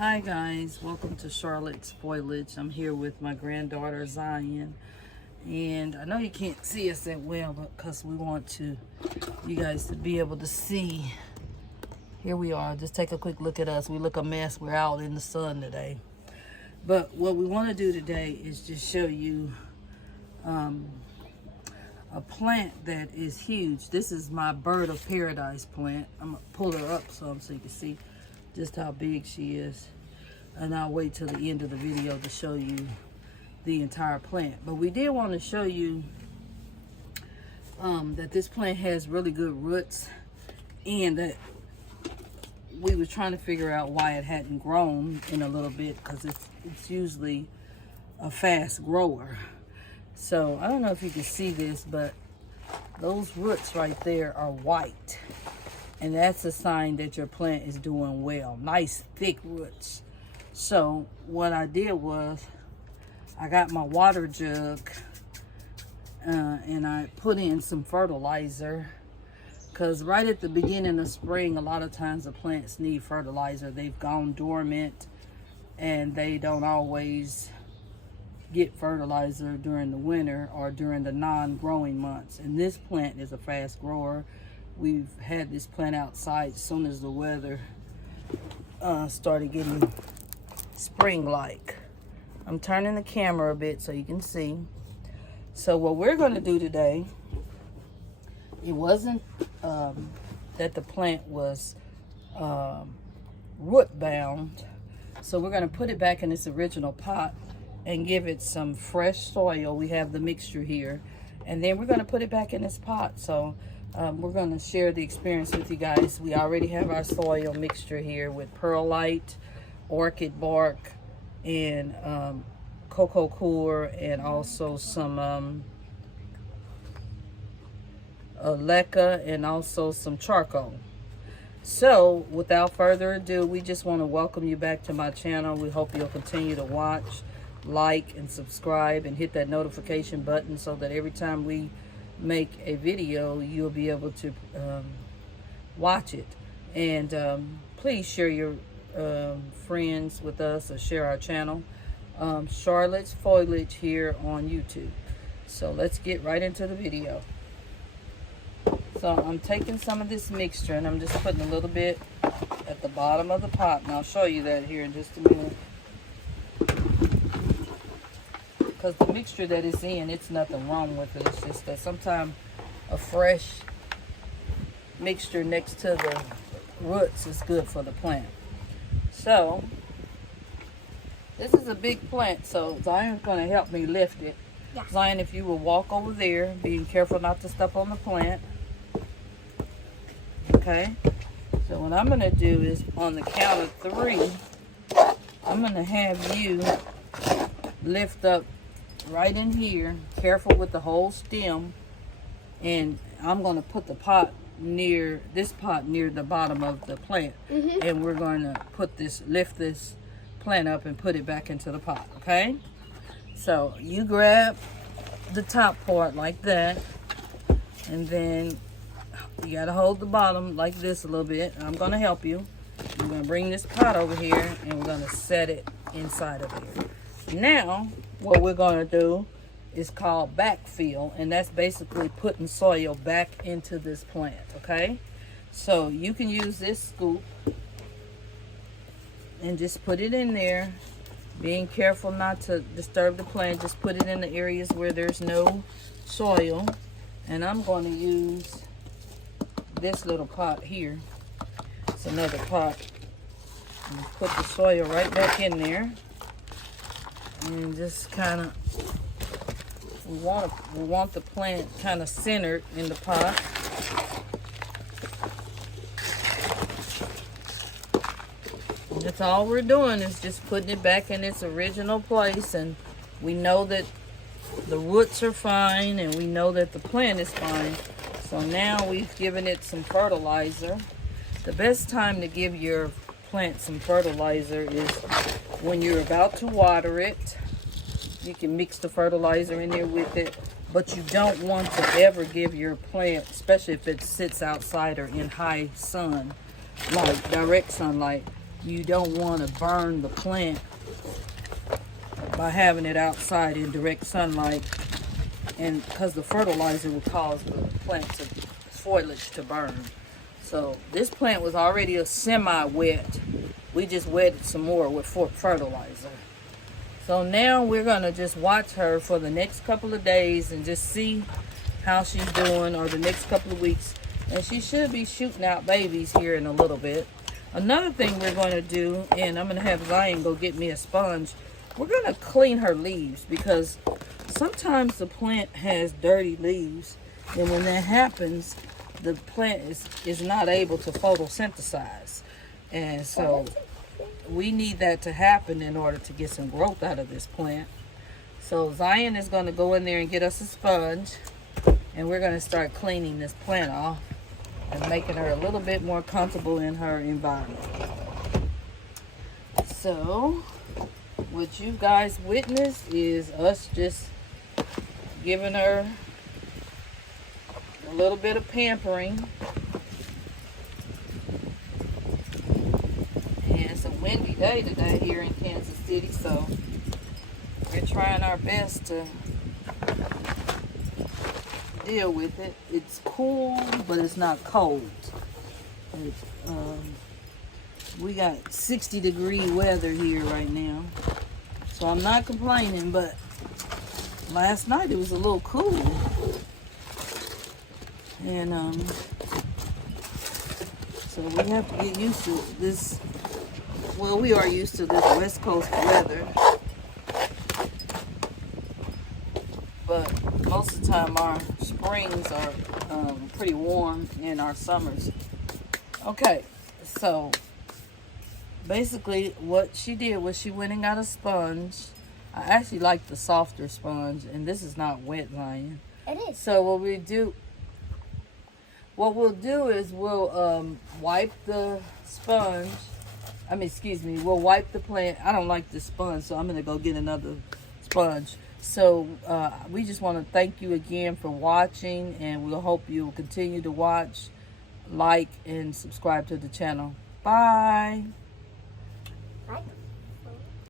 Hi guys, welcome to Charlotte's Foliage. I'm here with my granddaughter Zion, and I know you can't see us that well because we want you guys to be able to see. Here we are. Just take a quick look at us. We look a mess. We're out in the sun today, but what we want to do today is just show you a plant that is huge. This is my bird of paradise plant. I'm gonna pull her up so you can see just how big she is, and I'll wait till the end of the video to show you the entire plant. But we did want to show you that this plant has really good roots, and that we were trying to figure out why it hadn't grown in a little bit, because it's usually a fast grower. So I don't know if you can see this, but those roots right there are white. And that's a sign that your plant is doing well. Nice, thick roots. So what I did was, I got my water jug and I put in some fertilizer. Because right at the beginning of spring, a lot of times the plants need fertilizer. They've gone dormant and they don't always get fertilizer during the winter or during the non-growing months. And this plant is a fast grower. We've had this plant outside as soon as the weather started getting spring-like. I'm turning the camera a bit so you can see. So what we're going to do today, it wasn't that the plant was root bound. So we're going to put it back in its original pot and give it some fresh soil. We have the mixture here. And then we're going to put it back in this pot. So we're going to share the experience with you guys. We already have our soil mixture here with perlite, orchid bark, and cocoa coir, and also some leca, and also some charcoal. So without further ado, we just want to welcome you back to my channel. We hope you'll continue to watch, like, and subscribe, and hit that notification button so that every time we make a video, you'll be able to watch it. And please share your friends with us, or share our channel, Charlotte's Foliage, here on YouTube. So let's get right into the video. So I'm taking some of this mixture and I'm just putting a little bit at the bottom of the pot, and I'll show you that here in just a minute. Because the mixture that it's in, it's nothing wrong with it. It's just that sometimes a fresh mixture next to the roots is good for the plant. So this is a big plant, so Zion's going to help me lift it. Yeah. Zion, if you will walk over there, being careful not to step on the plant. Okay? So what I'm going to do is, on the count of 3, I'm going to have you lift up right in here, careful with the whole stem, and I'm going to put the pot near the bottom of the plant, and we're going to lift this plant up and put it back into the pot. Okay, so you grab the top part like that, and then you got to hold the bottom like this a little bit. I'm going to help you. I'm going to bring this pot over here and we're going to set it inside of here. Now what we're going to do is called backfill, and that's basically putting soil back into this plant. Okay, so you can use this scoop and just put it in there, being careful not to disturb the plant. Just put it in the areas where there's no soil. And I'm going to use this little pot here. It's another pot. And put the soil right back in there. And just kind of, we want the plant kind of centered in the pot. And that's all we're doing, is just putting it back in its original place. And we know that the roots are fine, and we know that the plant is fine. So now we've given it some fertilizer. The best time to give your plant some fertilizer is when you're about to water it. You can mix the fertilizer in there with it, but you don't want to ever give your plant, especially if it sits outside or in high sun, like direct sunlight, you don't want to burn the plant by having it outside in direct sunlight, and because the fertilizer will cause the plant's foliage to burn. So this plant was already a semi-wet. We just wetted some more with fertilizer. So now we're going to just watch her for the next couple of days and just see how she's doing, or the next couple of weeks. And she should be shooting out babies here in a little bit. Another thing we're going to do, and I'm going to have Zion go get me a sponge, we're going to clean her leaves, because sometimes the plant has dirty leaves, and when that happens, the plant is not able to photosynthesize. And so we need that to happen in order to get some growth out of this plant. So Zion is going to go in there and get us a sponge, and we're going to start cleaning this plant off and making her a little bit more comfortable in her environment. So what you guys witnessed is us just giving her a little bit of pampering. And it's a windy day today here in Kansas City, so we're trying our best to deal with it. It's cool, but it's not cold. We got 60-degree weather here right now, so I'm not complaining, but last night it was a little cool. And so we have to get used to this. Well, we are used to this West Coast weather, but most of the time our springs are pretty warm, and our summers. Okay, so basically what she did was she went and got a sponge. I actually like the softer sponge, and this is not wet, Zion. It is. So what we'll do is we'll wipe the sponge. We'll wipe the plant. I don't like this sponge, so I'm gonna go get another sponge. So we just want to thank you again for watching, and we'll hope you will continue to watch, like, and subscribe to the channel. Bye. Bye.